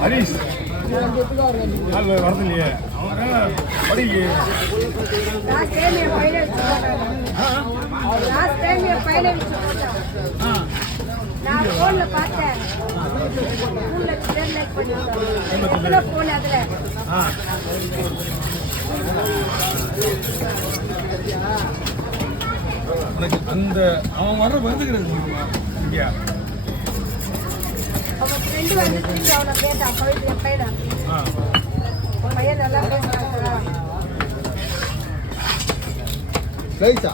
ஹரிஷ் வரதுலையே அவன் படிக்கலையே நான் போன்ல பார்த்தேன் போன் அதுல அந்த அவன் வர்ற வந்துக்கிறது இங்கயா அவன் ஃப்ரெண்டு வந்து அவனை கேட்டான் பவித்ர பையன் பையன் நல்லா பேசுறாங்க ரைட்டா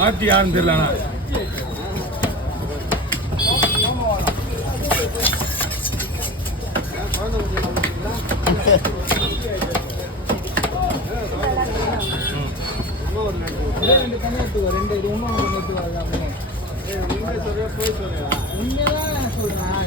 பார்ட்டி யாருன்னு தெரியல உண்மையெல்லாம் சொல்றேன்